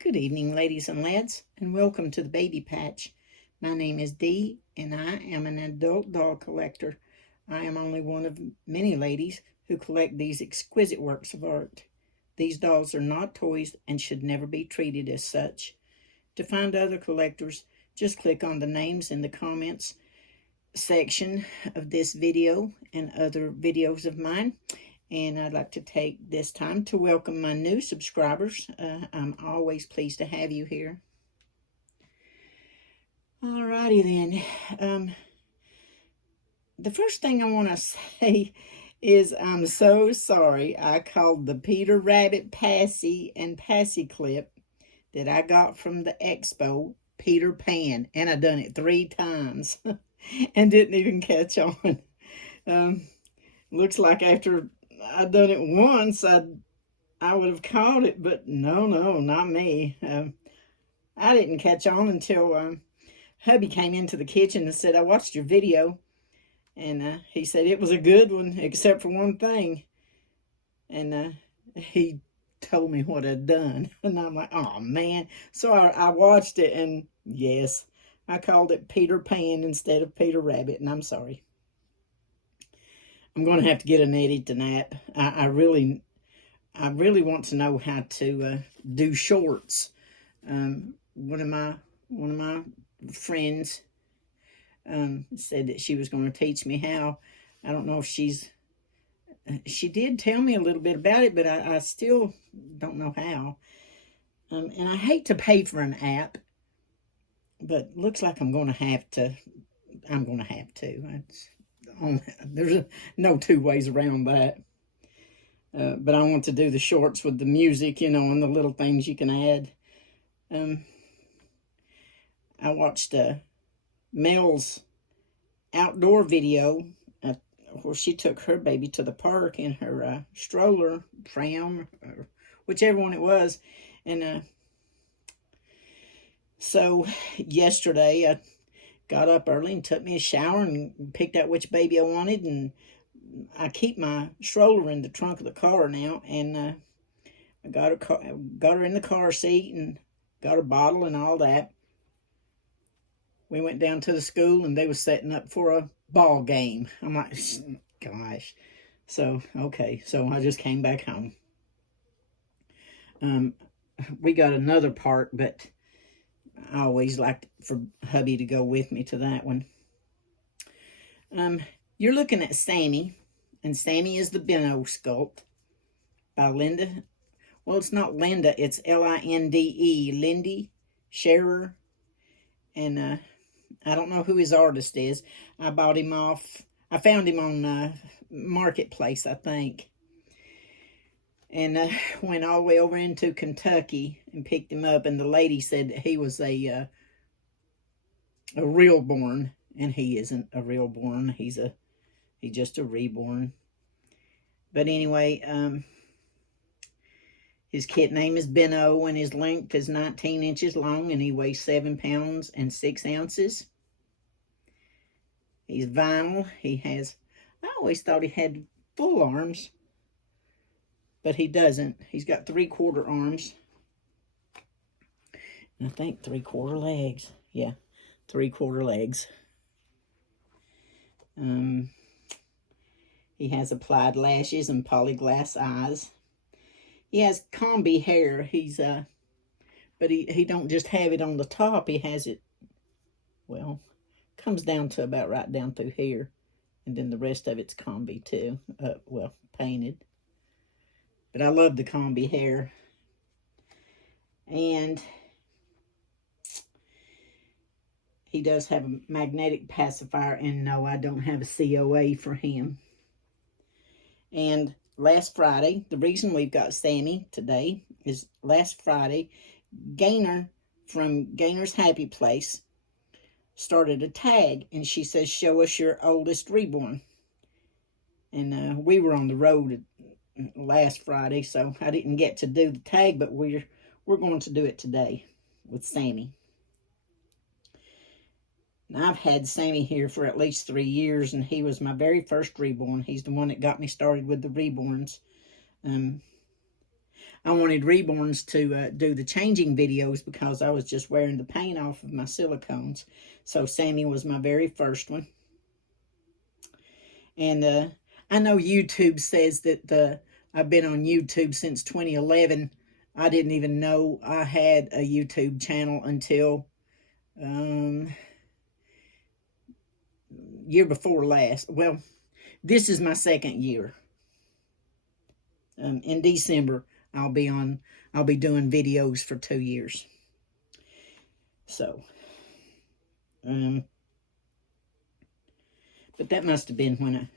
Good evening, ladies and lads, and welcome to the Baby Patch. My name is Dee, and I am an adult doll collector. I am only one of many ladies who collect these exquisite works of art. These dolls are not toys and should never be treated as such. To find other collectors, just click on the names in the comments section of this video and other videos of mine. And I'd like to take this time to welcome my new subscribers. I'm always pleased to have you here. Alrighty then. The first thing I want to say is I'm so sorry I called the Peter Rabbit Passy and Passy clip that I got from the expo Peter Pan. And I done it 3 times and didn't even catch on. Looks like after I done it once, I would have caught it, but no, not me. I didn't catch on until hubby came into the kitchen and said, I watched your video, and he said it was a good one, except for one thing. And he told me what I'd done, and I'm like, oh man. So I watched it, and yes, I called it Peter Pan instead of Peter Rabbit, and I'm sorry. I'm going to have to get an edit to that. I really want to know how to do shorts. One of my friends said that she was going to teach me how. I don't know if she did tell me a little bit about it, but I still don't know how. And I hate to pay for an app, but looks like I'm going to have to. There's no 2 ways around that. But I want to do the shorts with the music, and the little things you can add. I watched Mel's outdoor video where she took her baby to the park in her stroller, pram, or whichever one it was. And so yesterday I got up early and took me a shower and picked out which baby I wanted, and I keep my stroller in the trunk of the car now, and I got her in the car seat and got her bottle and all that. We went down to the school, and they was setting up for a ball game. I'm like, gosh. So, okay, so I just came back home. We got another park, but I always liked for hubby to go with me to that one. You're looking at Sammy, and Sammy is the Benno sculpt by Linda. Well, it's not Linda, it's Linde, Lindy Scherer. And I don't know who his artist is. I found him on Marketplace, I think. And went all the way over into Kentucky and picked him up, and the lady said that he was a real born, and he isn't a real born. He's just a reborn. But anyway, his kit name is Benno, and his length is 19 inches long, and he weighs 7 pounds and 6 ounces. He's vinyl. I always thought he had full arms, but he doesn't. He's got 3/4 arms. And I think 3/4 legs. Yeah, 3/4 legs. He has applied lashes and polyglass eyes. He has combi hair. But he don't just have it on the top. He has it, well, comes down to about right down through here. And then the rest of it's combi too. Painted. But I love the combi hair. And he does have a magnetic pacifier. And no, I don't have a COA for him. And last Friday, the reason we've got Sammy today is last Friday, Gaynor from Gaynor's Happy Place started a tag, and she says, show us your oldest reborn. And we were on the road last Friday, so I didn't get to do the tag, but we're going to do it today with Sammy. Now, I've had Sammy here for at least 3 years, and he was my very first reborn. He's the one that got me started with the reborns. I wanted Reborns to do the changing videos because I was just wearing the paint off of my silicones. So Sammy was my very first one. And I know YouTube says that I've been on YouTube since 2011. I didn't even know I had a YouTube channel until year before last. Well, this is my second year. In December, I'll be doing videos for 2 years. So, but that must have been when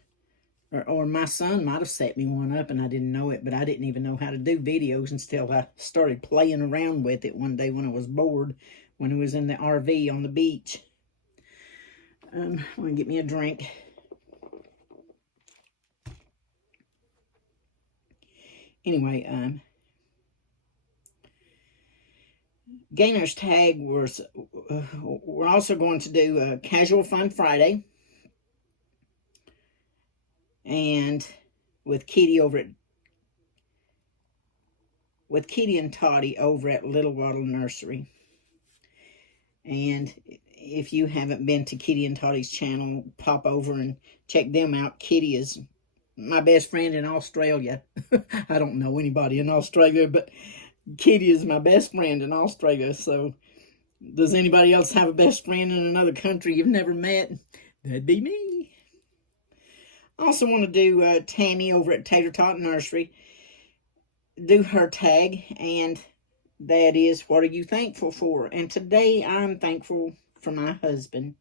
or my son might have set me one up and I didn't know it, but I didn't even know how to do videos until I started playing around with it one day when I was bored, when I was in the RV on the beach. I'm going to get me a drink. Anyway, Gaynor's Tag was, we're also going to do a Casual Fun Friday. And with Kitty and Toddy over at Little Wattle Nursery. And if you haven't been to Kitty and Toddy's channel, pop over and check them out. Kitty is my best friend in Australia. I don't know anybody in Australia, but Kitty is my best friend in Australia. So does anybody else have a best friend in another country you've never met? That'd be me. I also want to do Tammy over at Tater Tot Nursery. Do her tag, and that is, what are you thankful for? And today I'm thankful for my husband.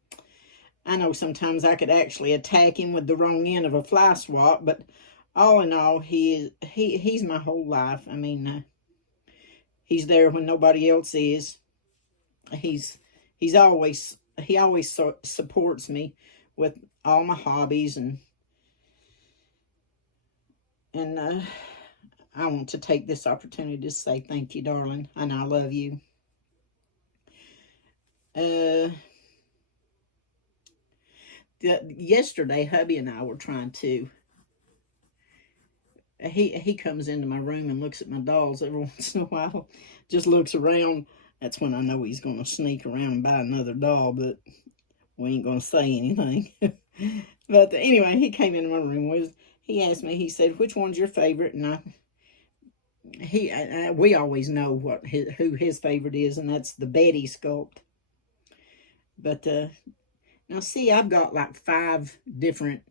I know sometimes I could actually attack him with the wrong end of a fly swat, but all in all, he's my whole life. I mean, he's there when nobody else is. He always supports me with all my hobbies, and I want to take this opportunity to say thank you, darling, and I love you. Yesterday, hubby and I were trying to, he comes into my room and looks at my dolls every once in a while, just looks around. That's when I know he's going to sneak around and buy another doll, but we ain't going to say anything. But anyway, he came into my room. He asked me, he said, which one's your favorite? And we always know who his favorite is, and that's the Betty sculpt. But now see, I've got like 5 different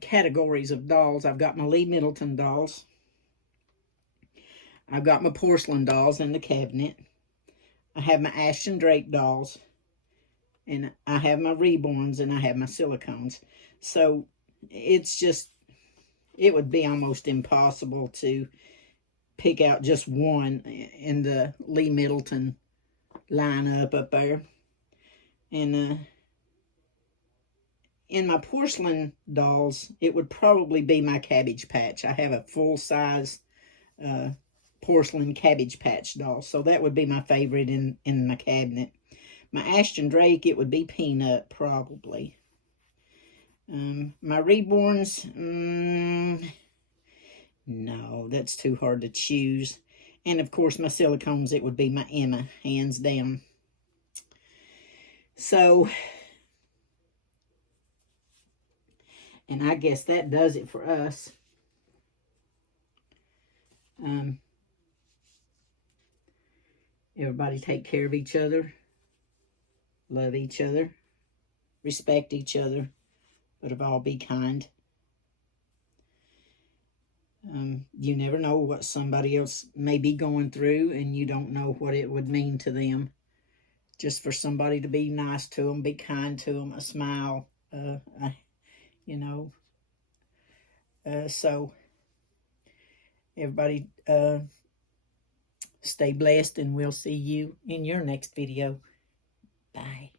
categories of dolls. I've got my Lee Middleton dolls. I've got my porcelain dolls in the cabinet. I have my Ashton Drake dolls, and I have my Reborns, and I have my silicones. So it's just, it would be almost impossible to pick out just one in the Lee Middleton lineup up there. And in my porcelain dolls, it would probably be my Cabbage Patch. I have a full-size porcelain Cabbage Patch doll, so that would be my favorite in my cabinet. My Ashton Drake, it would be Peanut, probably. My Reborns, no, that's too hard to choose. And of course, my silicones, it would be my Emma, hands down. So, and I guess that does it for us. Everybody take care of each other, love each other, respect each other, but of all be kind. You never know what somebody else may be going through, and you don't know what it would mean to them. Just for somebody to be nice to them, be kind to them, a smile, you know. So, everybody, stay blessed, and we'll see you in your next video. Bye.